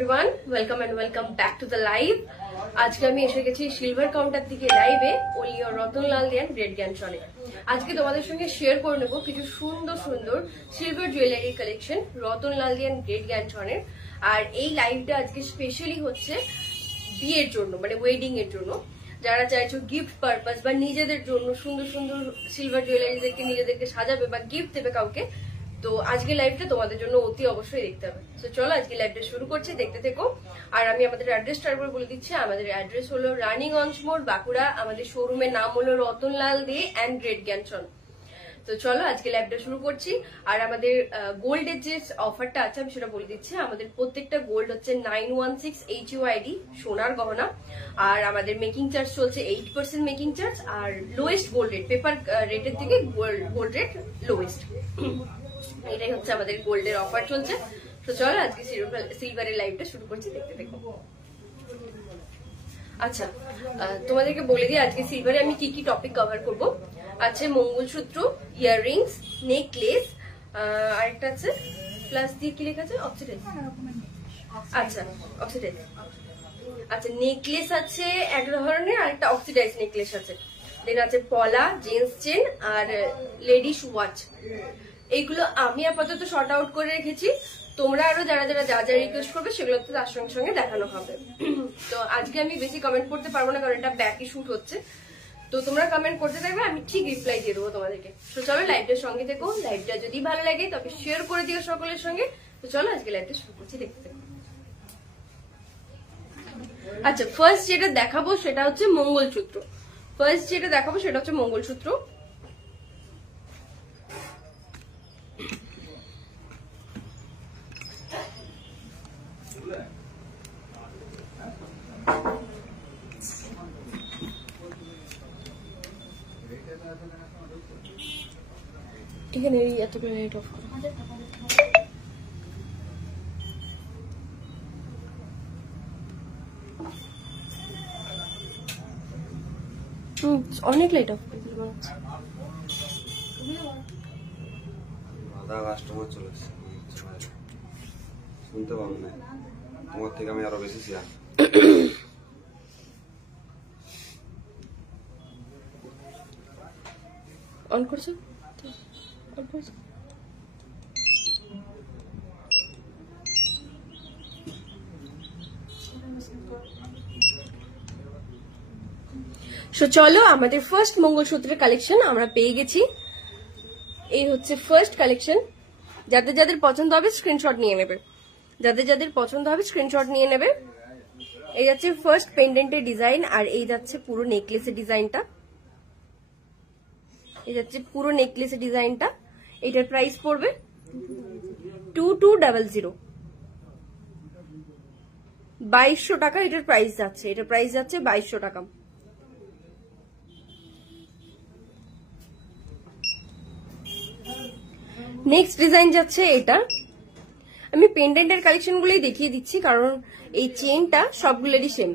everyone, welcome and welcome back to the live. আজকে আমি এসে গেছি সিলভার কাউন্টার থেকে লাইভে ওনলি রতনলাল দিয়ান গ্রেট জ্ঞানচনে। আজকে তোমাদের সঙ্গে শেয়ার করে নেব কিছু সুন্দর সুন্দর সিলভার জুয়েলারি কালেকশন রতনলাল দিয়ান গ্রেট জ্ঞানচনের। আর এই লাইভটা আজকে স্পেশালি হচ্ছে বিয়ের জন্য, মানে ওয়েডিং এর জন্য। যারা চাইছো গিফট পারপাস বা নিজেদের জন্য সুন্দর সুন্দর সিলভার জুয়েলারি দেখে নিজেদেরকে সাজাবে বা গিফট দেবে কাউকে, তো আজকে লাইভটা তোমাদের জন্য অতি অবশ্যই দেখতে হবে। তো চলো আজকে লাইভটা শুরু করছি, দেখতে থেকো। আর আমি আমাদের অ্যাড্রেসটা একবার বলে দিচ্ছি। আমাদের অ্যাড্রেস হলো রানীগঞ্জ মোড়, বাঁকুড়া। আমাদের শোরুমের নাম হলো রতনলাল দে অ্যান্ড গ্রেট জ্ঞানচন। তো চলো আজকে লাইভটা শুরু করছি। আর আমাদের গোল্ডের যে অফারটা আছে আমি সেটা বলে দিচ্ছি। আমাদের প্রত্যেকটা গোল্ড হচ্ছে 916 HUID সোনার গহনা। আর আমাদের মেকিং চার্জ চলছে 8% মেকিং চার্জ। আর লোয়েস্ট গোল্ড রেট, পেপার রেটের থেকে গোল্ড রেট লোয়েস্ট। এটাই হচ্ছে আমাদের গোল্ডের অফার চলছে। তো চলো আজকে সিলভারের লাইভটা শুরু করছি, দেখতে দেখো। আচ্ছা, তোমাদেরকে বলে দিই আজকে সিলভারে আমি কি কি টপিক কভার করব। আছে মঙ্গলসূত্র, ইয়াররিংস, নেকলেস, আরেকটা আছে প্লাস দিয়ে কি লেখা আছে অক্সিডাইজ। আচ্ছা অক্সিডাইজ, আচ্ছা নেকলেস আছে এক ধরনের, আরেকটা অক্সিডাইজ নেকলেস আছে। দেন আছে পলা, জেন্টস চেন আর লেডিস ওয়াচ। এইগুলো আমি আপাতত শর্ট আউট করে রেখেছি। তোমরা আরো যারা যারা যা যা রিকোয়েস্ট করবে সেগুলো তো তার সঙ্গে সঙ্গে দেখানো হবে। তো আজকে আমি বেশি কমেন্ট করতে পারবো না, কারণ এটা ব্যাকই শুট হচ্ছে। তো তোমরা কমেন্ট করতে থাকবে, আমি ঠিক রিপ্লাই দিয়ে দেবো তোমাদেরকে। তো চলো লাইভটার সঙ্গে থেকো। লাইভটা যদি ভালো লাগে তবে শেয়ার করে দিও সকলের সঙ্গে। তো চলো আজকে লাইভটা শুরু করছি, দেখতে থাকো। আচ্ছা, ফার্স্ট যেটা দেখাবো সেটা হচ্ছে মঙ্গলসূত্র। এখানে এতগুলো নেট অফ করো। অনেক লাইট অফ করে দিল। কাস্টমার চলে এসছে, শুনতে পাবো না। তোমার থেকে আমি আরো বেশি শেয়ার অন করছো, অন করছো। সো চলো আমাদের ফার্স্ট মঙ্গলসূত্রের কালেকশন আমরা পেয়ে গেছি। এই হচ্ছে ফার্স্ট কালেকশন। যাদের যাদের পছন্দ হবে স্ক্রিনশট নিয়ে নেবে, এই যাচ্ছে ফার্স্ট পেন্ডেন্টের ডিজাইন। আর এই যাচ্ছে পুরো নেকলেসের ডিজাইনটা, এটার প্রাইস পড়বে 2200, 2200 টাকা। এটার প্রাইস যাচ্ছে 2200 টাকা। নেক্সট ডিজাইন যাচ্ছে এটা। আমি পেন্ডেন্টের কালেকশন গুলোই দেখিয়ে দিচ্ছি, কারণ এই চেনটা সবগুলোরই সেম,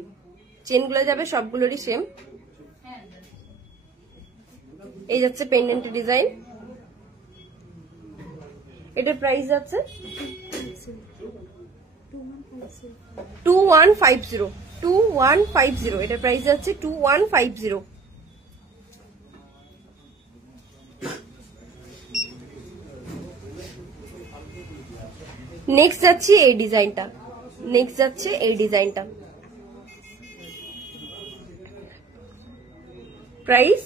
চেনগুলো যাবে সবগুলোরই সেম। এই যাচ্ছে পেন্ডেন্টের ডিজাইন, এটার প্রাইস যাচ্ছে 2150, এটার প্রাইস যাচ্ছে 2150। নেক্সট যাচ্ছে এই ডিজাইনটা, প্রাইস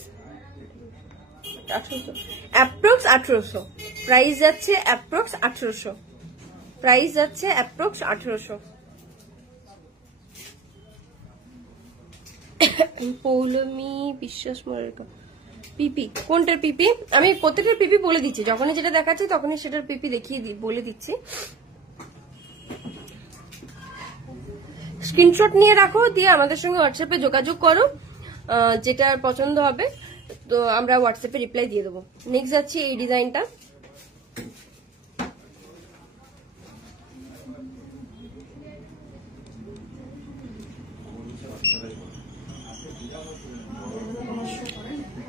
1800, অ্যাপ্রক্স 1800, প্রাইস যাচ্ছে অ্যাপ্রক্স 1800, পৌলমী বিশ্বাস পিপি, কোনটার পিপি? আমি প্রত্যেকটার পিপি বলে দিচ্ছি, যখনই যেটা দেখাচ্ছি তখনই সেটার পিপি দেখিয়ে বলে দিচ্ছি। স্ক্রিনশট নিয়ে রাখো, দিয়ে আমাদের সঙ্গে হোয়াটসঅ্যাপে যোগাযোগ করো, যেটা পছন্দ হবে তো আমরা হোয়াটসঅ্যাপে রিপ্লাই দিয়ে দেবো। নেক্সট যাচ্ছি এই ডিজাইনটা।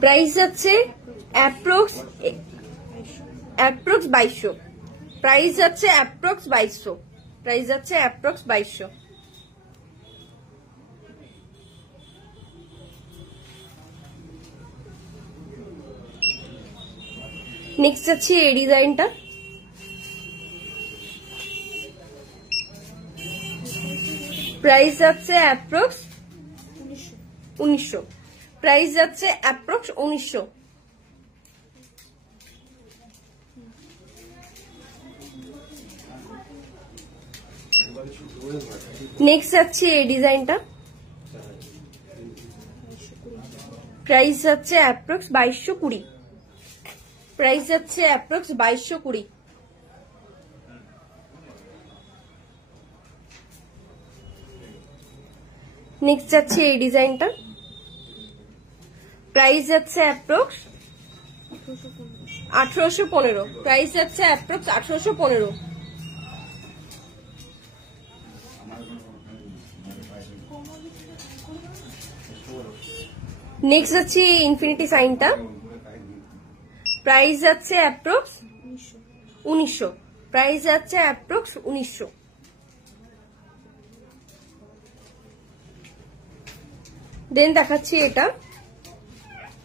প্রাইস যাচ্ছে অ্যাপ্রক্স 2200, প্রাইস যাচ্ছে অ্যাপ্রক্স 2200। প্রাইস যাচ্ছে অ্যাপ্রক্স 2200। নেক্সট যাচ্ছে এই ডিজাইনটা, প্রাইস যাচ্ছে অ্যাপ্রক্স 1900। প্রাইস যাচ্ছে অ্যাপ্রক্স 1900। নেক্সট যাচ্ছে এই ডিজাইনটা, প্রাইস যাচ্ছে অ্যাপ্রক্স 2220। প্রাইস যাচ্ছে অ্যাপ্রক্স 2220। নেক্সট যাচ্ছে এই ডিজাইনটা, প্রাইস যাচ্ছে অ্যাপ্রক্স 1815। প্রাইস যাচ্ছে অ্যাপ্রক্স 1815। নেক্সট যাচ্ছে ইনফিনিটি সাইনটা, প্রাইস যাচ্ছে অ্যাপ্রক্স 1900। প্রাইস যাচ্ছে অ্যাপ্রক্স 1900। দেন দেখাচ্ছি এটা,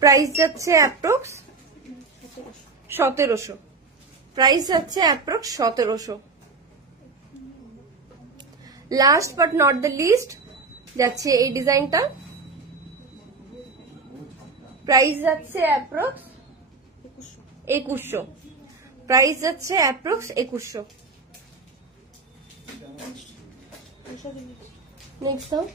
প্রাইস যাচ্ছে অ্যাপ্রক্স 1700। প্রাইস যাচ্ছে approx 1700। Last but not the least যাচ্ছে এই ডিজাইনটা, প্রাইস যাচ্ছে অ্যাপ্রক্স 2100। প্রাইস যাচ্ছে অ্যাপ্রক্স 2100। নেক্সট দাও।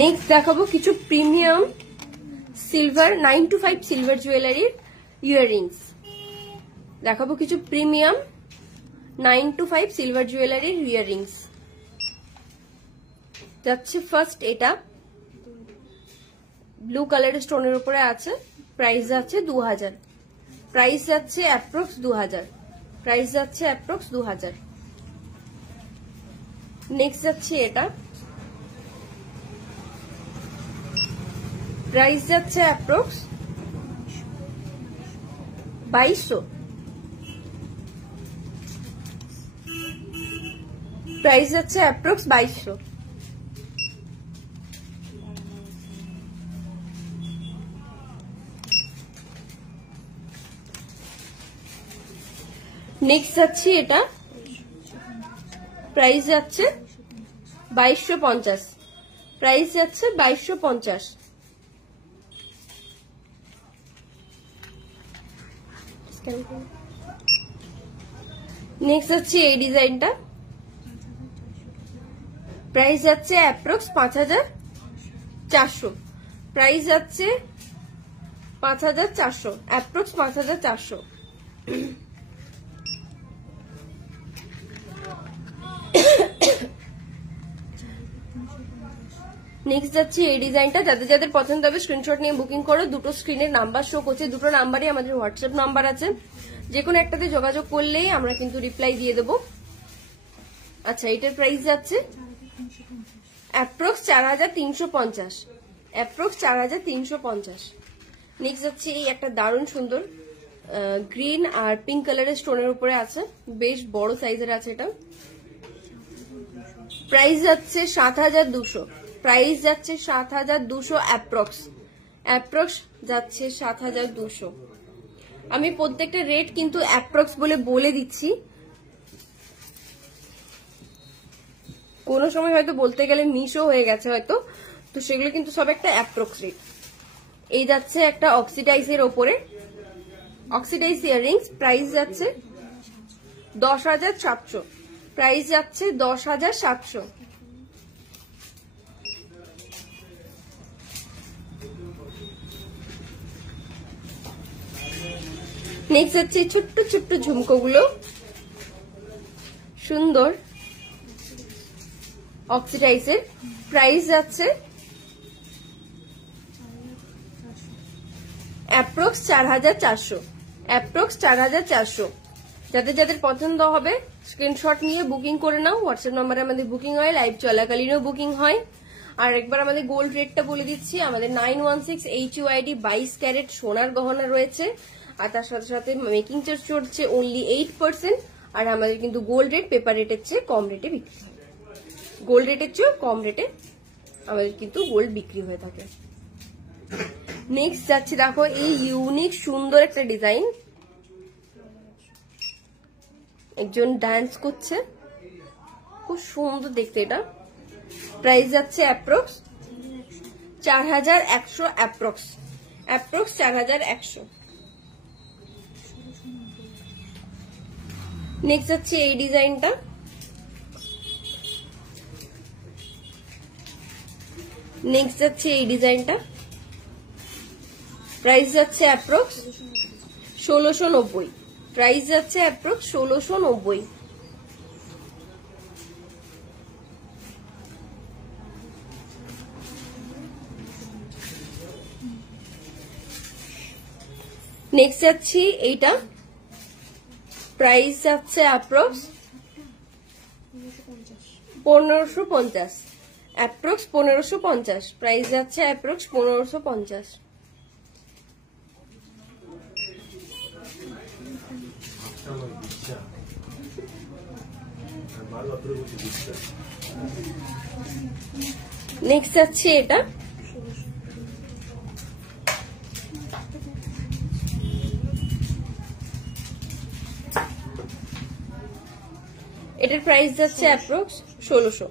নেক্সট দেখাবো কিছু প্রিমিয়াম সিলভার 925 সিলভার জুয়েলারির ইয়াররিংস। দেখাবো কিছু প্রিমিয়াম 925 সিলভার জুয়েলারির ইয়াররিংস। যাচ্ছে ফার্স্ট এটা ব্লু কালারের স্টোনের উপরে আছে, প্রাইস যাচ্ছে 2000। প্রাইস যাচ্ছে অ্যাপ্রক্স 2000। প্রাইস যাচ্ছে অ্যাপ্রক্স 2000। নেক্সট যাচ্ছে এটা, প্রাইস যাচ্ছে অ্যাপ্রক্স 2200। প্রাইস যাচ্ছে অ্যাপ্রক্স 2200। নেক্সট যাচ্ছে এটা, প্রাইস যাচ্ছে 2250। প্রাইস যাচ্ছে 2250। নেক্সট হচ্ছে এই ডিজাইনটা, প্রাইস যাচ্ছে অ্যাপ্রক্স 5400। প্রাইস যাচ্ছে 5400, অ্যাপ্রক্স 5400। নেক্সট যাচ্ছে এই ডিজাইনটা, যাদের যাদের পছন্দ হবে স্ক্রিনশট নিয়ে বুকিং করো। দুটো স্ক্রিনের নাম্বার শো করছে, দুটো নাম্বারই আমাদের হোয়াটসঅ্যাপ নাম্বার আছে, যে কোনো একটাতে যোগাযোগ করলেই আমরা কিন্তু রিপ্লাই দিয়ে দেবো। আচ্ছা, এটার প্রাইস যাচ্ছে অ্যাপ্রক্স 4350। অ্যাপ্রক্স 4350। নেক্সট যাচ্ছে এই একটা দারুণ সুন্দর গ্রিন আর পিঙ্ক কালারের স্টোনের উপরে আছে, বেশ বড় সাইজের আছে এটা। প্রাইস যাচ্ছে 7200। প্রাইস যাচ্ছে 7200 অ্যাপ্রক্স। অ্যাপ্রক্স যাচ্ছে 7200। আমি প্রত্যেকটা রেট কিন্তু অ্যাপ্রক্স বলে দিচ্ছি, কোনো সময় হয়তো বলতে গেলে মিশও হয়ে গেছে হয়তো, তো সেগুলো কিন্তু সব একটা অ্যাপ্রক্স রেট। এই যাচ্ছে একটা অক্সিডাইজের ওপরে, অক্সিডাইজ ইয়াররিংস, প্রাইস যাচ্ছে 10700। প্রাইস যাচ্ছে 10700। নেক্সট যাচ্ছে ছোট্ট ছোট্ট ঝুমকোগুলো, সুন্দর অক্সিডাইজের, প্রাইস যাচ্ছে অ্যাপ্রক্স 4400। অ্যাপ্রক্স 4400। যাদের যাদের পছন্দ হবে স্ক্রিনশট নিয়ে বুকিং করে নাও। হোয়াটসঅ্যাপ নাম্বারে আমাদের বুকিং হয়, লাইভ চলাকালীনও বুকিং হয়। আর একবার আমাদের গোল্ড রেটটা বলে দিচ্ছি, আমাদের 916 HUID 22 ক্যারেট সোনার গহনা রয়েছে, আর তার সাথে সাথে মেকিং চার্জ চলছে অনলি 8%। আর আমাদের কিন্তু গোল্ড রেট পেপার রেটের চেয়ে কম রেটে বিক্রি হয়, গোল্ড রেটের চেয়ে কম রেটে আমাদের কিন্তু গোল্ড বিক্রি হয়ে থাকে। নেক্সট যাচ্ছে, দেখো এই ইউনিক সুন্দর একটা ডিজাইন, একজন ডান্স করছে, খুব সুন্দর দেখতে। এটা প্রাইস যাচ্ছে অ্যাপ্রক্স 4100, অ্যাপ্রক্স 4100। নেক্সট যাচ্ছে এই ডিজাইনটা, প্রাইস যাচ্ছে অ্যাপ্রক্স 1690, প্রাইস যাচ্ছে অ্যাপ্রক্স 1690। নেক্সট যাচ্ছি এইটা, প্রাইস যাচ্ছে অ্যাপ্রক্স 1550, অ্যাপ্রক্স 1550, প্রাইস যাচ্ছে অ্যাপ্রক্স 1550। নেক্সট যাচ্ছে এটা, এটার প্রাইস যাচ্ছে অ্যাপ্রক্স 1600,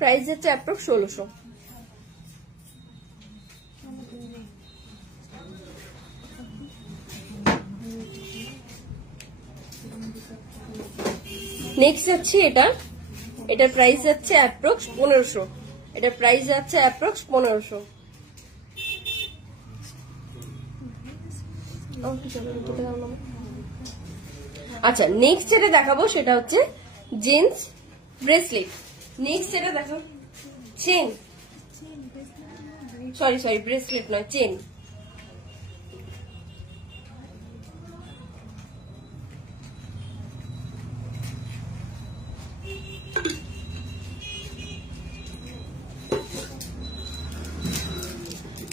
প্রাইস যাচ্ছে অ্যাপ্রক্স 1600। নেক্সট যাচ্ছে এটা, এটার প্রাইস যাচ্ছে অ্যাপ্রক্স 1500, এটার প্রাইস যাচ্ছে অ্যাপ্রক্স 1500। আচ্ছা, নেক্সট যেটা দেখাবো সেটা হচ্ছে জেন্টস ব্রেসলেট। নেক্সট যেটা দেখাবো চেন, সরি ব্রেসলেট নয়, চেন।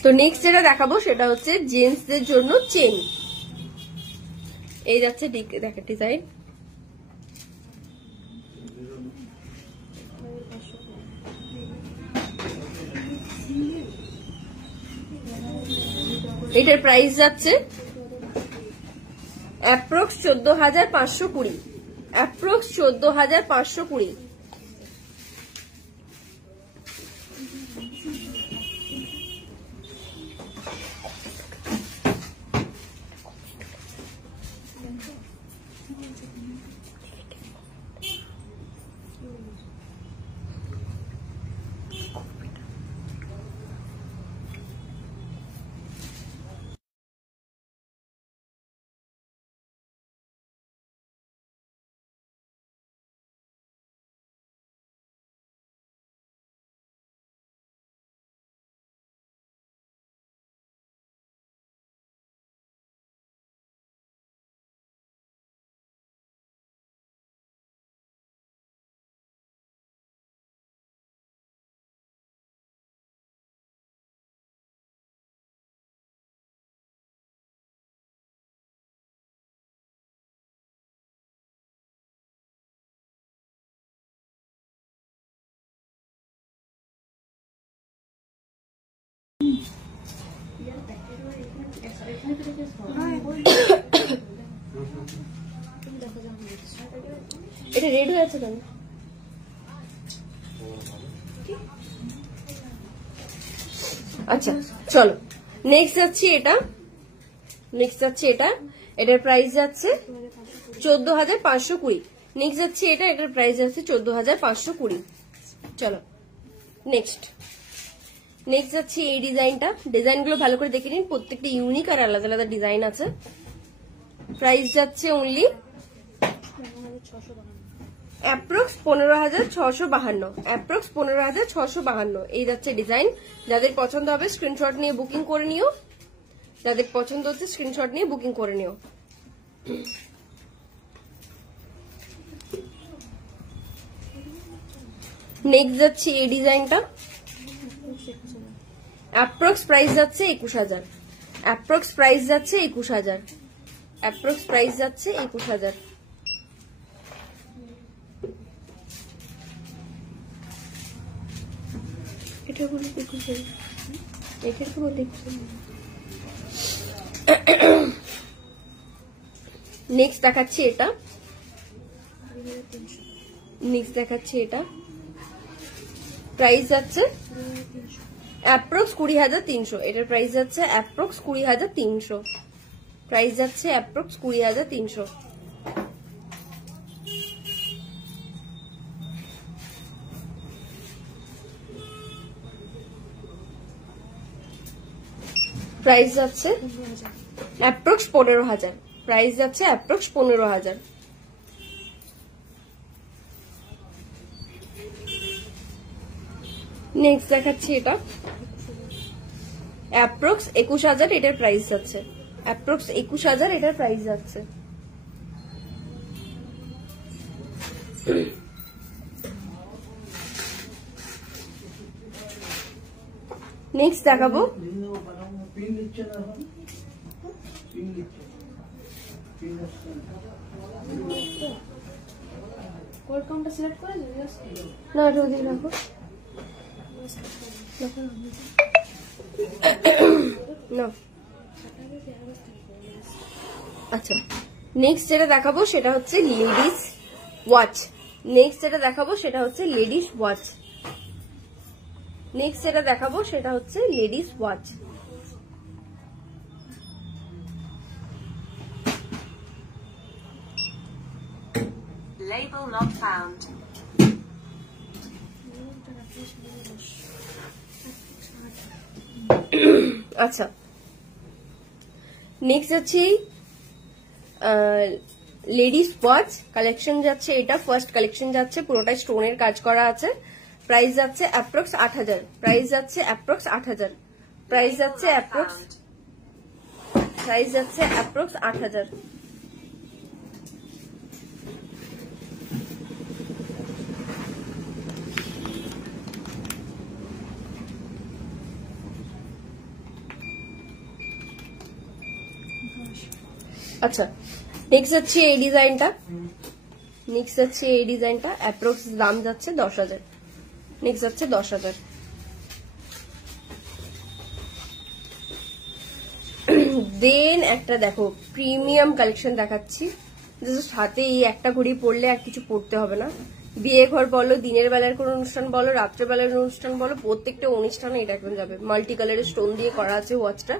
তো নেক্সট যেটা দেখাবো সেটা হচ্ছে জেন্টসদের জন্য চেন। এই যাচ্ছে দেখা ডিজাইন, এটার প্রাইস যাচ্ছে অ্যাপ্রক্স 14520, অ্যাপ্রক্স 14520। এটা রেড হয়ে আছে কেন? আচ্ছা চলো নেক্সট যাচ্ছি এটা, এটার প্রাইস যাচ্ছে 14520। নেক্সট যাচ্ছে এটা, এটার প্রাইস যাচ্ছে 14520। চলো নেক্সট যাচ্ছি এই ডিজাইনটা। ডিজাইনগুলো ভালো করে দেখে নিন, প্রত্যেকটা ইউনিক আর আলাদা আলাদা ডিজাইন আছে। প্রাইস যাচ্ছে অনলি অ্যাপ্রক্স 15,652, অ্যাপ্রক্স 15,652 এই যাচ্ছে ডিজাইন। যাদের পছন্দ হবে স্ক্রিনশট নিয়ে বুকিং করে নিও, যাদের পছন্দ হচ্ছে স্ক্রিনশট নিয়ে বুকিং করে নিও। নেক্সট যাচ্ছে এই ডিজাইনটা, অ্যাপ্রক্স প্রাইস যাচ্ছে 21,000, অ্যাপ্রক্স প্রাইস যাচ্ছে 21,000, অ্যাপ্রক্স প্রাইস যাচ্ছে 21,000। এটা বলে 21,000, এটার তো বলে 21,000। নেক্সট দেখাচ্ছি এটা, নেক্সট দেখাচ্ছি এটা, প্রাইস যাচ্ছে অ্যাপ্রক্স 20,300, এটার প্রাইস যাচ্ছে অ্যাপ্রক্স 20,300, প্রাইস যাচ্ছে অ্যাপ্রক্স 20,300। প্রাইস যাচ্ছে অ্যাপ্রক্স 15,000, প্রাইস যাচ্ছে অ্যাপ্রক্স 15,000। নেক্সট দেখাচ্ছি এটা, অ্যাপ্রক্স 21,000, এটার প্রাইস যাচ্ছে অ্যাপ্রক্স 21,000, এটার প্রাইস যাচ্ছে। নেক্সট দেখাবো কোড কাউন্টার সিলেক্ট করে না, এটা ওদিকে রাখো। না, আচ্ছা নেক্সট যেটা দেখাবো সেটা হচ্ছে লেডিস ওয়াচ, নেক্সট যেটা দেখাবো সেটা হচ্ছে লেডিস ওয়াচ, নেক্সট যেটা দেখাবো সেটা হচ্ছে ladies watch. Label not found. আচ্ছা নেক্সট যাচ্ছে লেডিস ওয়াচ কালেকশন যাচ্ছে, এটা ফার্স্ট কালেকশন যাচ্ছে, পুরোটাই স্টোনের কাজ করা আছে। প্রাইস যাচ্ছে অ্যাপ্রক্স 8,000, প্রাইস যাচ্ছে অ্যাপ্রক্স 8,000, প্রাইস যাচ্ছে অ্যাপ্রক্স, প্রাইস যাচ্ছে অ্যাপ্রক্স 8,000। আচ্ছা নেক্সট যাচ্ছে এই ডিজাইনটা, নেক্সট যাচ্ছে এই ডিজাইনটা, অ্যাপ্রক্স দাম যাচ্ছে 10,000, নেক্সট যাচ্ছে 10,000। দেন একটা দেখো প্রিমিয়াম কালেকশন দেখাচ্ছি, হাতে এই একটা ঘড়ি পরলে আর কিছু পরতে হবে না। বিয়ে ঘর বলো, দিনের বেলার কোনো অনুষ্ঠান বলো, রাত্রে বেলার অনুষ্ঠান বলো, প্রত্যেকটা অনুষ্ঠানে এটা এখন যাবে। মাল্টি কালারের স্টোন দিয়ে করা আছে ওয়াচটা,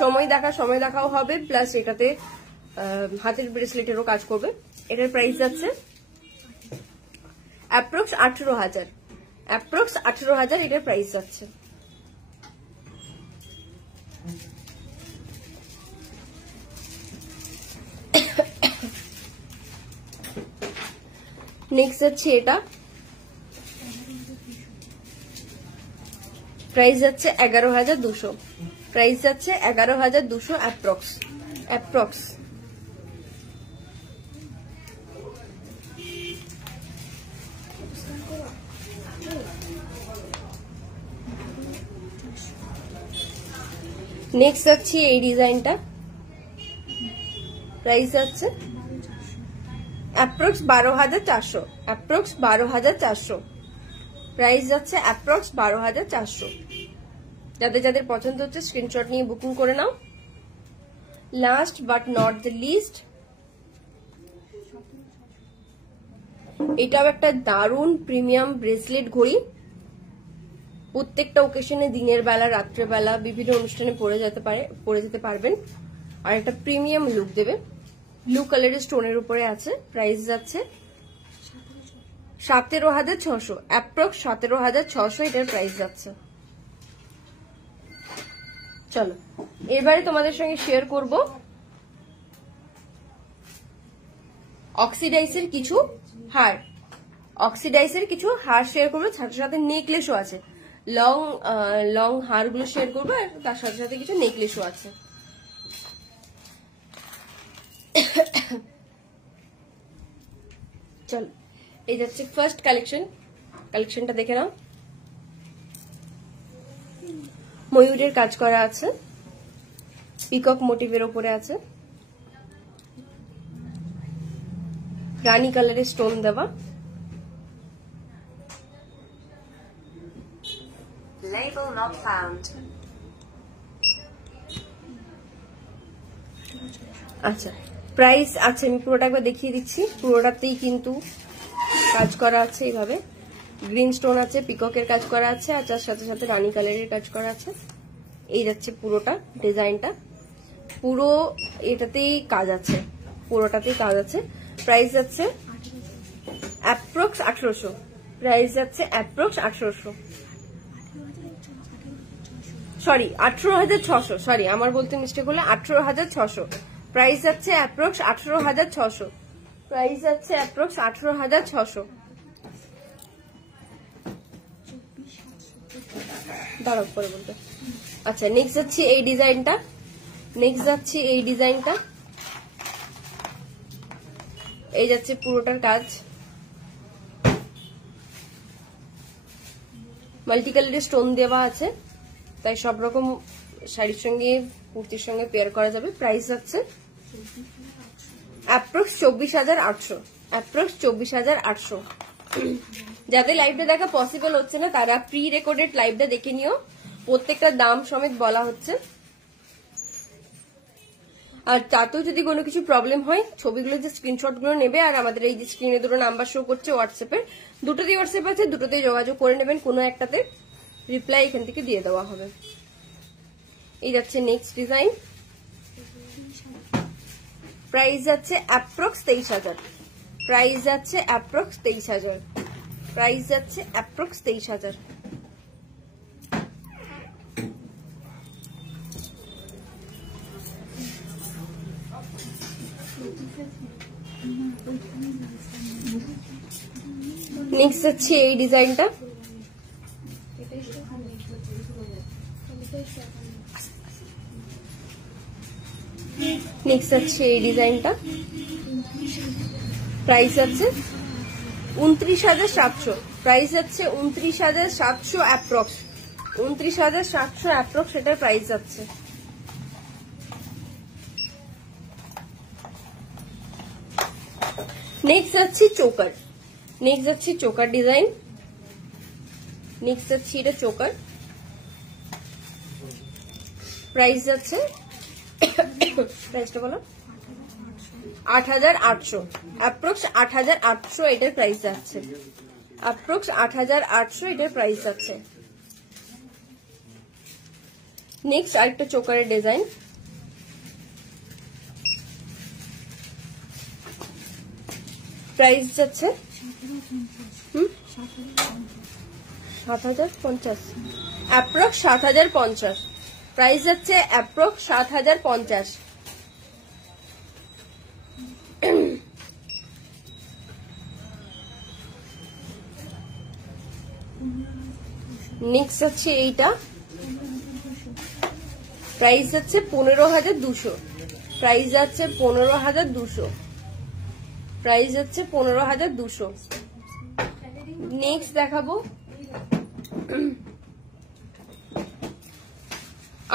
সময় দেখাও হবে, প্লাস এটাতে হাতের ব্রেসলেটেরও কাজ করবে। এটার প্রাইস যাচ্ছে অ্যাপ্রক্স 18,000, অ্যাপ্রক্স 18,000 এটার প্রাইস যাচ্ছে। নেক্সট যাচ্ছে এটা, প্রাইস যাচ্ছে 11,200, প্রাইস যাচ্ছে 11,200 অ্যাপ্রক্স, অ্যাপ্রক্স। নেক্সট যাচ্ছে এই ডিজাইনটা, প্রাইস যাচ্ছে অ্যাপ্রক্স 12,400, অ্যাপ্রক্স 12,400, প্রাইস যাচ্ছে অ্যাপ্রক্স 12,400। যাদের যাদের পছন্দ হচ্ছে স্ক্রিনশট নিয়ে বুকিং করে নাও। Last but not the least, এটাও একটা দারুণ প্রিমিয়াম ব্রেসলেট ঘড়ি, প্রত্যেকটা ওকেশনে দিনের বেলা রাত্রেবেলা বিভিন্ন অনুষ্ঠানে পরে যেতে পারবেন, আর একটা প্রিমিয়াম লুক দেবে। ব্লু কালারের স্টোনের উপরে আছে, প্রাইস যাচ্ছে 17,600, অ্যাপ্রক্স 17,600 এটার প্রাইস যাচ্ছে। চলো এবারে তোমাদের সঙ্গে শেয়ার করব অক্সিডাইজের কিছু হার। অক্সিডাইজের কিছু হার শেয়ার করবো, সাথে সাথে নেকলেসও আছে। লং লং হারগুলো শেয়ার করবো, আর তার সাথে সাথে কিছু নেকলেসও আছে। চল, এই যাচ্ছে ফার্স্ট কালেকশনটা দেখে নাও। ময়ূরের কাজ করা আছে, পিকক মোটিভের ওপরে আছে, রানী কালারের স্টোন দেওয়া। Label not found. আচ্ছা, প্রাইস আছে, আমি পুরোটা একবার দেখিয়ে দিচ্ছি। পুরোটাতেই কিন্তু কাজ করা আছে, এইভাবে গ্রিন স্টোন আছে, পিককের কাজ করা আছে, আর তার সাথে সাথে রানী কালারের কাজ করা আছে। এই যাচ্ছে পুরোটা ডিজাইনটা, পুরো এটাতেই কাজ আছে, পুরোটাতেই কাজ আছে। প্রাইস যাচ্ছে অ্যাপ্রক্স 1800। প্রাইস যাচ্ছে অ্যাপ্রক্স 1800, সরি 18,600, সরি আমার বলতে মিস্টেক হলো, 18,600। প্রাইস যাচ্ছে অ্যাপ্রক্স 18,600। প্রাইস যাচ্ছে অ্যাপ্রক্স 18,600। দাঁড়াও পরে বলতে। আচ্ছা, নেক্সট যাচ্ছে এই ডিজাইনটা, এই যাচ্ছে পুরোটার কাজ, মাল্টি কালারের স্টোন দেওয়া আছে, তাই সব রকম শাড়ির সঙ্গে কুর্তির সঙ্গে পেয়ার করা যাবে। প্রাইস যাচ্ছে অ্যাপ্রক্স 24,800, অ্যাপ্রক্স 24,800। যাদের লাইভটা দেখা পসিবল হচ্ছে না তারা প্রি রেকর্ডেড লাইভটা দেখে নিও, প্রত্যেকটা দাম সমেত বলা হচ্ছে। আর তাতেও যদি কোনো কিছু প্রবলেম হয়, ছবিগুলো যে স্ক্রিনশট গুলো নেবে, আর আমাদের এই যে স্ক্রিনে দুটো নাম্বার শো করছে হোয়াটসঅ্যাপের, দুটোতেই হোয়াটসঅ্যাপ আছে, দুটোতেই যোগাযোগ করে নেবেন, কোনো একটাতে রিপ্লাই এখান থেকে দিয়ে দেওয়া হবে। এই যাচ্ছে নেক্সট ডিজাইন, প্রাইস যাচ্ছে অ্যাপ্রক্স 23,000। প্রাইস যাচ্ছে অ্যাপ্রক্স 23,000। প্রাইস যাচ্ছে অ্যাপ্রক্স 23,000। নেক্সট যাচ্ছে এই ডিজাইনটা, নেক্সট যাচ্ছে এই ডিজাইনটা। প্রাইস আছে 29,700। প্রাইস যাচ্ছে 29,700 অ্যাপ্রক্স, 29,700 অ্যাপ্রক্স এটার প্রাইস যাচ্ছে। নেক্সট যাচ্ছে চোকার, নেক্সট যাচ্ছে চোকার ডিজাইন, নেক্সট যাচ্ছে এটা চোকার। প্রাইস যাচ্ছে, প্রাইসটা বলো, 8,800, অ্যাপ্রক্স 8,800 এটার প্রাইস যাচ্ছে, অ্যাপ্রক্স 8,800 এটার প্রাইস যাচ্ছে। নেক্সট আরেকটা চোকারের ডিজাইন, প্রাইস যাচ্ছে 7,050, অ্যাপ্রক্স 7,050। প্রাইস যাচ্ছে অ্যাপ্রক্স 7,050। নেক্সট যাচ্ছে এইটা, প্রাইস যাচ্ছে 15,200। প্রাইস যাচ্ছে 15,200। প্রাইস যাচ্ছে 15,200। নেক্সট দেখাবো,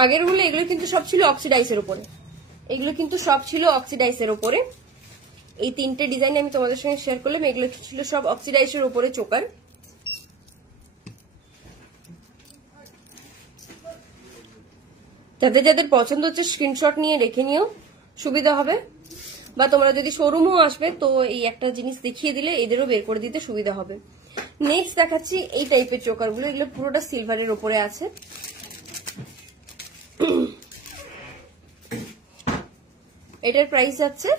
আগেরগুলো এগুলো কিন্তু সব ছিল অক্সিডাইজের উপরে, এগুলো কিন্তু সব ছিল অক্সিডাইজের উপরে। এই তিনটে ডিজাইন আমি তোমাদের সঙ্গে শেয়ার করলাম, এগুলো ছিল সব অক্সিডাইজের উপরে চোকার। যাদের যাদের পছন্দ হচ্ছে স্ক্রিনশট নিয়ে রেখে নিও, সুবিধা হবে। বা তোমরা যদি শোরুমও আসবে তো এই একটা জিনিস দেখিয়ে দিলে এদেরও বের করে দিতে সুবিধা হবে। নেক্সট দেখাচ্ছি এই টাইপের চোকারগুলো, এগুলো পুরোটা সিলভারের উপরে আছে। এটার প্রাইস যাচ্ছে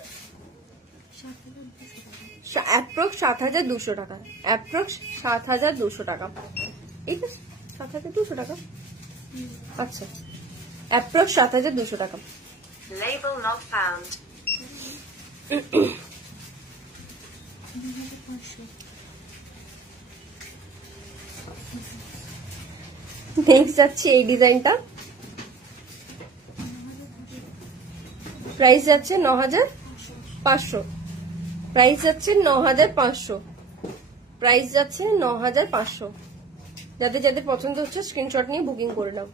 অ্যাপ্রক্স 7,200 টাকা, অ্যাপ্রক্স 7,200 টাকা। এই তো 7,200 টাকা, আচ্ছা অ্যাপ্রক্স 7,200 টাকা। Label not found. নেক্সট যাচ্ছে এই ডিজাইনটা, প্রাইস যাচ্ছে 9500, প্রাইস যাচ্ছে 9500, প্রাইস যাচ্ছে 9500। যাদের যাদের পছন্দ হচ্ছে স্ক্রিনশট নিয়ে বুকিং করে নাও।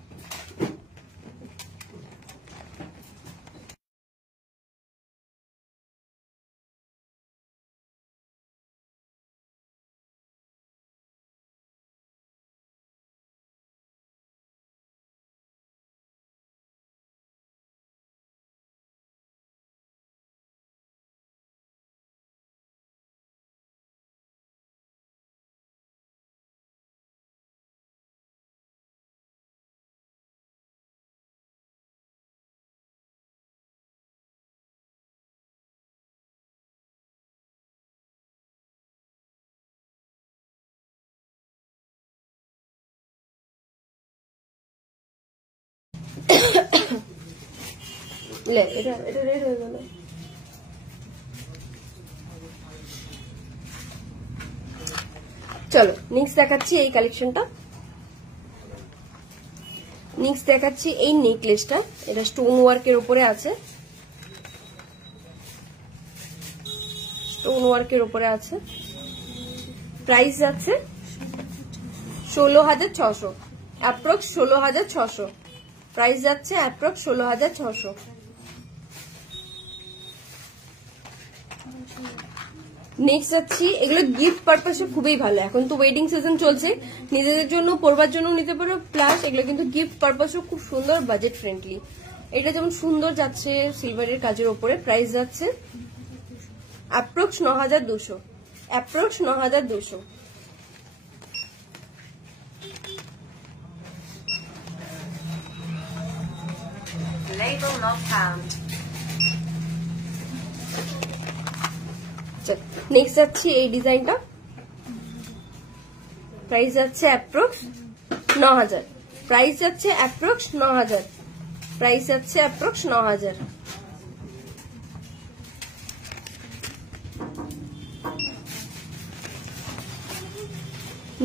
এটা রেড হয়ে গেল। চলো নেক্সট দেখাচ্ছি এই কালেকশনটা। নেক্সট দেখাচ্ছি এই নেকলেসটা, এটা স্টোন ওয়ার্কের উপরে আছে, স্টোন ওয়ার্কের উপরে আছে। প্রাইস যাচ্ছে 16600, অ্যাপ্রক্স 16600, প্রাইস যাচ্ছে অ্যাপ্রক্স 16600। নেক্সট যাচ্ছি, এগুলো গিফট পারপাসে খুবই ভালো, এখন তো ওয়েডিং সিজন চলছে, নিজেদের জন্য পরবার জন্য নিতে পারো, প্লাস এগুলো কিন্তু গিফট পারপাসেও খুব সুন্দর, বাজেট ফ্রেন্ডলি। এটা যেমন সুন্দর যাচ্ছে সিলভারের কাজের উপরে, প্রাইস যাচ্ছে approx 9200, approx 9200। Label not found. Next যাচ্ছি এই ডিজাইনটা, প্রাইস যাচ্ছে অ্যাপ্রক্স 9000, প্রাইস যাচ্ছে অ্যাপ্রক্স 9000, প্রাইস যাচ্ছে অ্যাপ্রক্স 9000।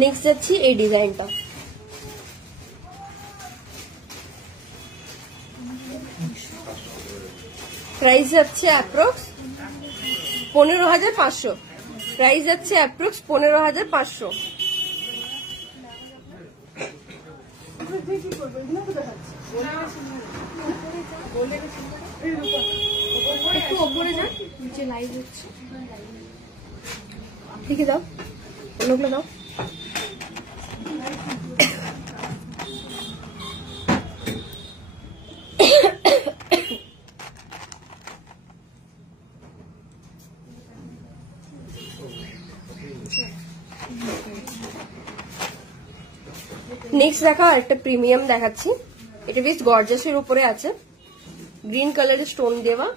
নেক্সট যাচ্ছি এই ডিজাইনটা, প্রাইস যাচ্ছে অ্যাপ্রক্স 15500, প্রাইস যাচ্ছে অ্যাপ্রক্স 15500। একটু ওপরে যান, নিচে লাইভ হচ্ছে। ঠিক আছে, দাও অন্যগুলো দাও। নেক্সট দেখা একটা প্রিমিয়াম দেখাচ্ছি, এটা বেশ গর্জাসের উপরে আছে, গ্রিন কালারের স্টোন দেওয়া,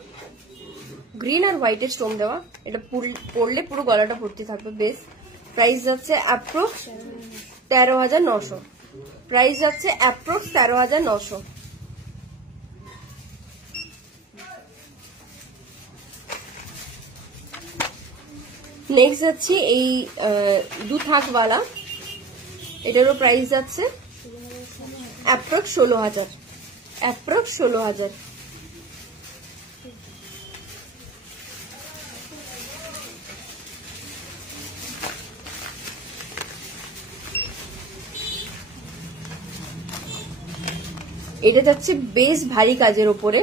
গ্রিন আর হোয়াইটের স্টোন দেওয়া, এটা পরলে পুরো গলাটা ভর্তি থাকবে বেশ। প্রাইস যাচ্ছে অ্যাপ্রক্স 13900, প্রাইস যাচ্ছে অ্যাপ্রক্স 13900। নেক্সট যাচ্ছি এই দু থাকওয়ালা, এটারও প্রাইস যাচ্ছে অ্যাপ্রক্স 16000, অ্যাপ্রক্স 16000। এটা যাচ্ছে বেশ ভারী কাজের ওপরে,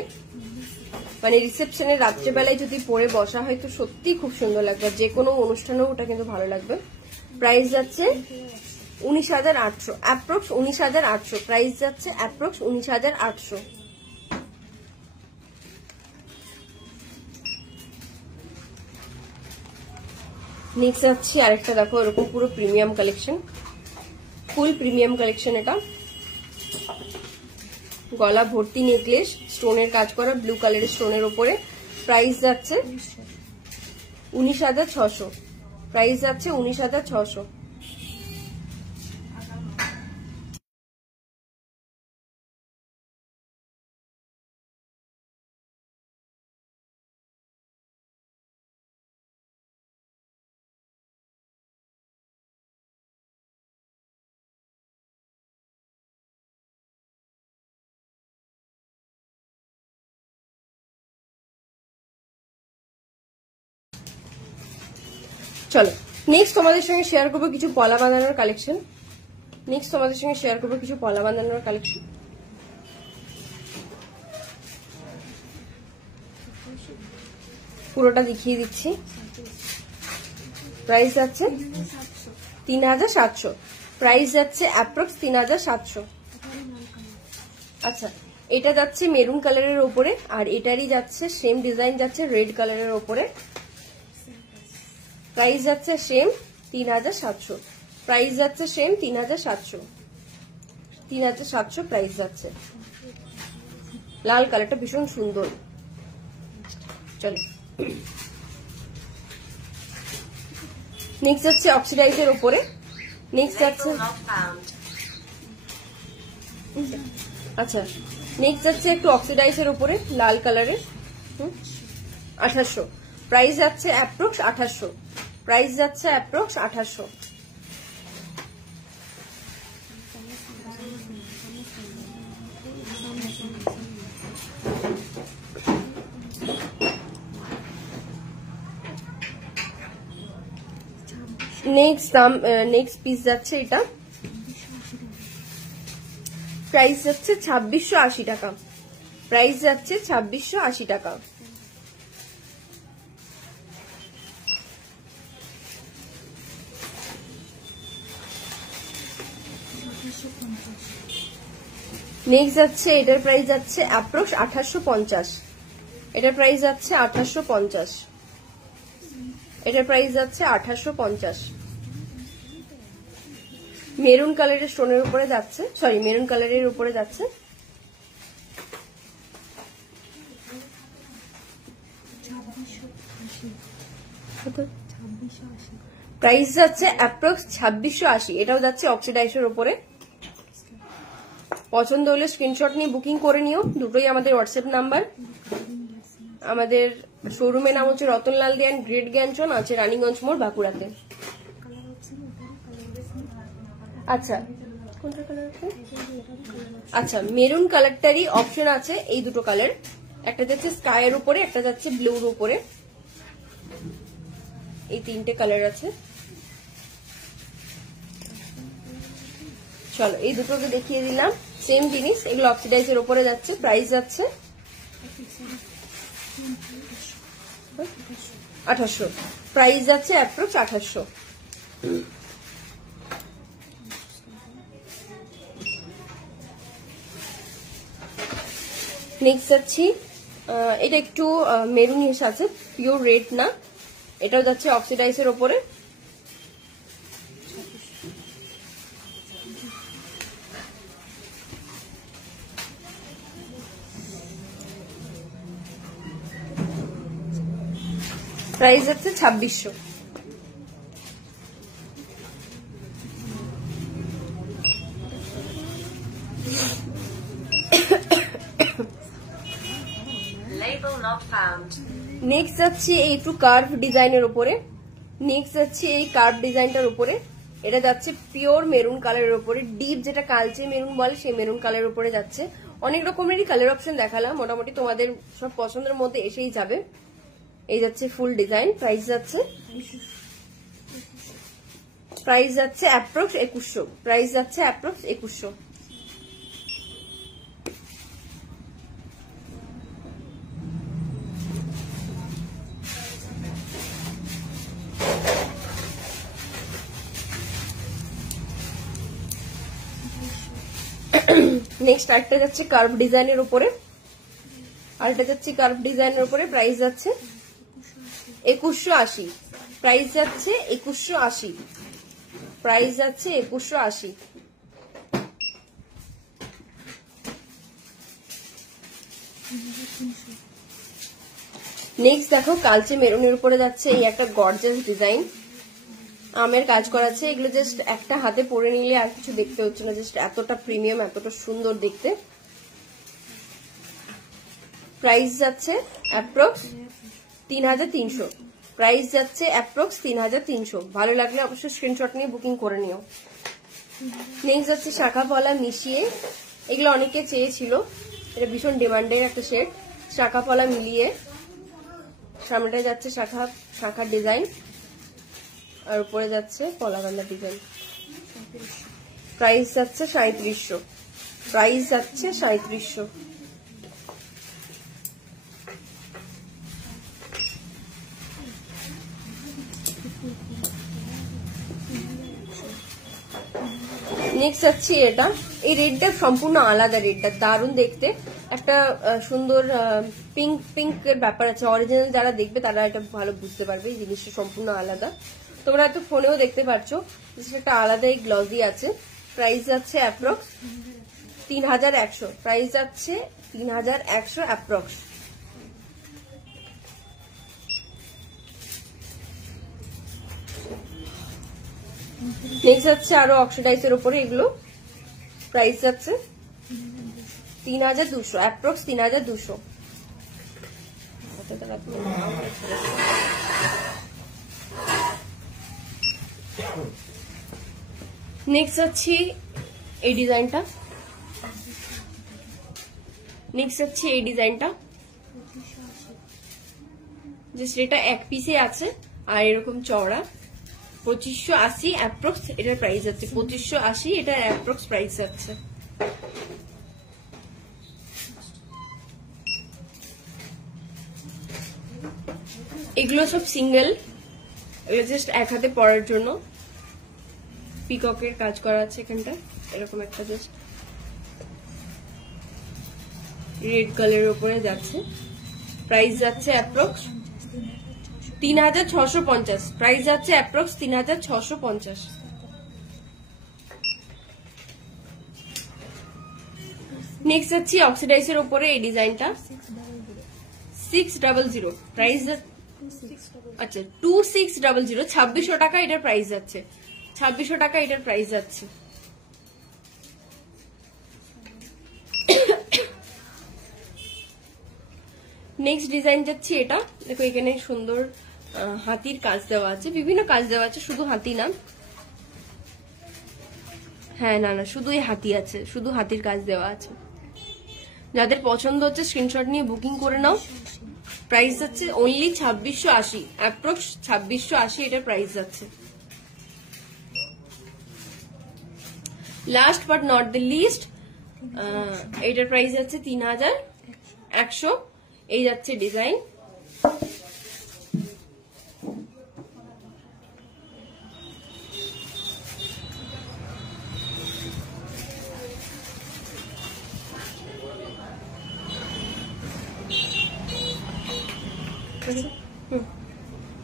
মানে রিসেপশনের রাত্রেবেলায় যদি পরে বসা হয় তো সত্যি খুব সুন্দর লাগবে, যে কোনো অনুষ্ঠানেও ওটা কিন্তু ভালো লাগবে। প্রাইস যাচ্ছে 19800, অ্যাপ্রক্স 19800, প্রাইস যাচ্ছে অ্যাপ্রক্স 19800। নেক্সট যাচ্ছি আরেকটা, দেখো এরকম পুরো প্রিমিয়াম কালেকশন, ফুল প্রিমিয়াম কালেকশন। এটা গলা ভর্তি নেকলেস, স্টোনের কাজ করা, ব্লু কালারের স্টোনের উপরে, প্রাইস যাচ্ছে 19600, প্রাইস যাচ্ছে 19600। চলো নেক্সট তোমাদের সঙ্গে শেয়ার করবো কিছু পলা বাঁধানোর কালেকশন। পুরোটা দেখিয়ে দিচ্ছি। প্রাইস যাচ্ছে 3700, প্রাইস যাচ্ছে অ্যাপ্রক্স 3700। আচ্ছা, এটা যাচ্ছে মেরুন কালারের ওপরে, আর এটারই যাচ্ছে সেম ডিজাইন যাচ্ছে রেড কালারের ওপরে। প্রাইস যাচ্ছে সেম 3700, প্রাইস যাচ্ছে সেম 3700 প্রাইস যাচ্ছে। লাল কালারটা ভীষণ সুন্দর। চলো নেক্সট যাচ্ছে অক্সিডাইজের ওপরে। নেক্সট যাচ্ছে Label not found. আচ্ছা, নেক্সট যাচ্ছে একটু অক্সিডাইজের উপরে লাল কালারের 2800, প্রাইস যাচ্ছে অ্যাপ্রক্স 2800, প্রাইস যাচ্ছে অ্যাপ্রক্স 2800। নেক্সট পিস যাচ্ছে এটা, প্রাইস যাচ্ছে 2680 টাকা, প্রাইস যাচ্ছে 2680 টাকা। নেক্সট যাচ্ছে এটার প্রাইস যাচ্ছে অ্যাপ্রক্স 2850, এটার প্রাইস যাচ্ছে 2850, এটার প্রাইস যাচ্ছে 2850। মেরুন কালারের স্টোনের উপরে যাচ্ছে, সরি মেরুন কালারের উপরে যাচ্ছে। প্রাইস যাচ্ছে অ্যাপ্রক্স 2680, এটাও যাচ্ছে অক্সিডাইজের উপরে। পছন্দ হলে স্ক্রিনশট নিয়ে বুকিং করে নিও, দুটোই আমাদের হোয়াটসঅ্যাপ নাম্বার। আমাদের শোরুমের নাম হচ্ছে রতনলাল দেয়ান গ্রেট জ্ঞানচন, আছে রানীগঞ্জ মোড়, বাঁকুড়াতে। আচ্ছা, কোনটা কালার আছে? আচ্ছা, মেরুন কালারটারই অপশন আছে এই দুটো কালার, একটা যাচ্ছে স্কাইয়ের উপরে, একটা যাচ্ছে ব্লুর উপরে, এই তিনটে কালার আছে। চলো এই দুটোকে দেখিয়ে দিলাম, সেম জিনিস, এগুলো অক্সিডাইজের উপরে যাচ্ছে। প্রাইস যাচ্ছে 2800, প্রাইস যাচ্ছে অ্যাপ্রক্স 2800। নেক্সট যাচ্ছি, এটা একটু মেরুনিশ আছে, পিওর রেড না, এটাও যাচ্ছে অক্সিডাইজের ওপরে। প্রাইস যাচ্ছে 2600। Label not found. নেক্সট যাচ্ছে এই একটু কার্ভ ডিজাইনের উপরে, নেক্সট যাচ্ছে এই কার্ভ ডিজাইনটার উপরে, এটা যাচ্ছে পিওর মেরুন কালারের উপরে, ডিপ যেটা কালচে মেরুন বলে সেই মেরুন কালারের উপরে যাচ্ছে। অনেক রকমেরই কালার অপশন দেখালাম, মোটামুটি তোমাদের সব পছন্দের মধ্যে এসেই যাবে। এই যাচ্ছে ফুল ডিজাইন। প্রাইস যাচ্ছে অ্যাপ্রক্স 2100, প্রাইস যাচ্ছে অ্যাপ্রক্স 2100। নেক্সট আরেকটা যাচ্ছে কার্ভ ডিজাইনের উপরে, আরেকটা যাচ্ছে কার্ভ ডিজাইনের উপরে, প্রাইস যাচ্ছে 2180, প্রাইস যাচ্ছে 2180, প্রাইস যাচ্ছে 2180। নেক্সট দেখো কালচে মেরুনের উপরে যাচ্ছে এই একটা গর্জাস ডিজাইন, আমের কাজ করা আছে। এগুলো জাস্ট একটা হাতে পরে নিলে আর কিছু দেখতে হচ্ছে না, জাস্ট এতটা প্রিমিয়াম, এতটা সুন্দর দেখতে। প্রাইস যাচ্ছে অ্যাপ্রক্স 3300, প্রাইস যাচ্ছে অ্যাপ্রক্স 3300। ভালো লাগলে অবশ্যই স্ক্রিনশট নিয়ে বুকিং করে নিও। নেক্সট যাচ্ছে শাখা পলা মিশিয়ে, এগুলো অনেকে চেয়েছিল, এটা ভীষণ ডিমান্ডের একটা সেট। শাখা পলা মিলিয়ে সামনেটায় যাচ্ছে শাখা ডিজাইন, আর উপরে যাচ্ছে কলাকান্দা ডিজাইন। প্রাইস যাচ্ছে 3700। প্রাইস যাচ্ছে 3700। নেক্সট যাচ্ছে এটা, এই রেডটা সম্পূর্ণ আলাদা, রেডটা দারুণ দেখতে, একটা সুন্দর পিঙ্ক পিঙ্কের ব্যাপার আছে। অরিজিনাল যারা দেখবে তারা এটা ভালো বুঝতে পারবে, এই জিনিসটা সম্পূর্ণ আলাদা। তোমরা হয়তো ফোনেও দেখতে পাচ্ছ, একটা আলাদাই গ্লজি আছে। প্রাইস যাচ্ছে অ্যাপ্রক্স 3100। প্রাইস যাচ্ছে 3100 অ্যাপ্রক্স। নেক্সট যাচ্ছে আরো অক্সিডাইজের উপরে এগুলো। প্রাইস যাচ্ছে 3200, অ্যাপ্রক্স 3200। নেক্সট যাচ্ছি এই ডিজাইনটা। জাস্ট এটা এক পিসে আছে আর এরকম চওড়া। 2580 অ্যাপ্রক্স এটার প্রাইস যাচ্ছে। 2580 এটা অ্যাপ্রক্স প্রাইস যাচ্ছে। এগুলো সব সিঙ্গেল, এগুলো জাস্ট এক হাতে পরার জন্য। পিককের কাজ করা আছে এখানটা, এরকম একটা জাস্ট রেড কালারের উপরে যাচ্ছে। প্রাইস যাচ্ছে অ্যাপ্রক্স 3650। প্রাইস যাচ্ছে অ্যাপ্রক্স 3650। নেক্সট যাচ্ছি অক্সিডাইজের উপরে এই ডিজাইনটা 600। প্রাইস আচ্ছা 2600। 2600 টাকা এটার প্রাইস যাচ্ছে। 2600 টাকা এটার প্রাইস যাচ্ছে। নেক্সট ডিজাইন যাচ্ছে এটা, দেখো এখানে সুন্দর হাতির কাজ দেওয়া আছে, বিভিন্ন কাজ দেওয়া আছে, শুধু হাতি না। হ্যাঁ না শুধুই হাতি আছে, শুধু হাতির কাজ দেওয়া আছে। যাদের পছন্দ হচ্ছে স্ক্রিনশট নিয়ে বুকিং করে নাও। প্রাইস যাচ্ছে অনলি 2680, অ্যাপ্রক্স 2680 এটার প্রাইস যাচ্ছে। Last but not the least, এটার প্রাইস যাচ্ছে 3100। এই যাচ্ছে ডিজাইন।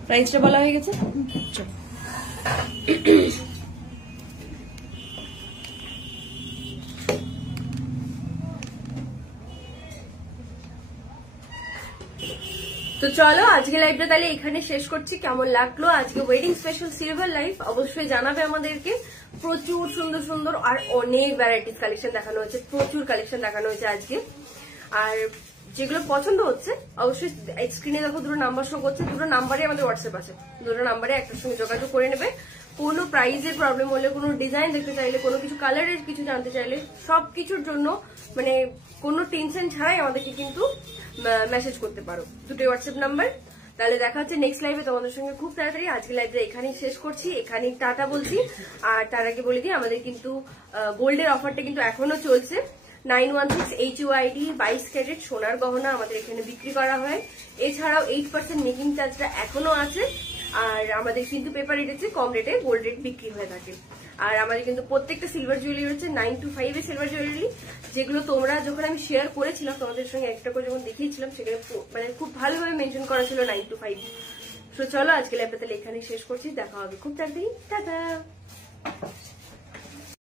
প্রাইসটা বলা হয়ে গেছে। তো চলো আজকে লাইভটা তাহলে এখানে শেষ করছি। কেমন লাগলো আজকে ওয়েডিং স্পেশাল সিলভার লাইভ অবশ্যই জানাবে আমাদেরকে। প্রচুর সুন্দর সুন্দর আর অনেক ভ্যারাইটিস কালেকশন দেখানো হয়েছে, প্রচুর কালেকশন দেখানো হয়েছে আজকে। আর যেগুলো পছন্দ হচ্ছে অবশ্যই স্ক্রিনে দেখো দুটো নাম্বার শো করছে, দুটো নাম্বারে আমাদের হোয়াটসঅ্যাপ আছে, দুটো নাম্বারে একটার সঙ্গে যোগাযোগ করে নেবে। কোনো প্রাইজের প্রবলেম হলে, কোনো ডিজাইন দেখতে চাইলে, কোনো কিছু কালারের কিছু জানতে চাইলে, সবকিছুর জন্য মানে কোনো টেনশন ছাড়াই আমাদেরকে কিন্তু মেসেজ করতে পারো। দুটোই হোয়াটসঅ্যাপ নাম্বার। তাহলে দেখা হচ্ছে নেক্সট লাইভে তোমাদের সঙ্গে খুব তাড়াতাড়ি। আজকে লাইভটা এখানেই শেষ করছি, এখানেই টাটা বলছি। আর তার আগে বলে দিই আমাদের কিন্তু গোল্ডের অফারটা কিন্তু এখনো চলছে। 916 HUID 22 ক্যারেট সোনার গহনা আমাদের এখানে বিক্রি করা হয়। এছাড়াও 8% মেকিং চার্জটা এখনো আছে। আর আমাদের কিন্তু পেপার রেট আছে, কম রেটে গোল্ড রেট বিক্রি হয়ে থাকে। আর আমাদের কিন্তু প্রত্যেকটা সিলভার জুয়েলারি হচ্ছে 925 এর সিলভার জুয়েলারি, যেগুলো তোমরা যখন আমি শেয়ার করেছিলাম তোমাদের সঙ্গে একটা করে যখন দেখিয়েছিলাম, সেখানে মানে খুব ভালোভাবে মেনশন করা ছিল 925। তো চলো আজকে লাইভটা তাহলে এখানেই শেষ করছি, দেখা হবে খুব তাড়াতাড়ি। টাটা।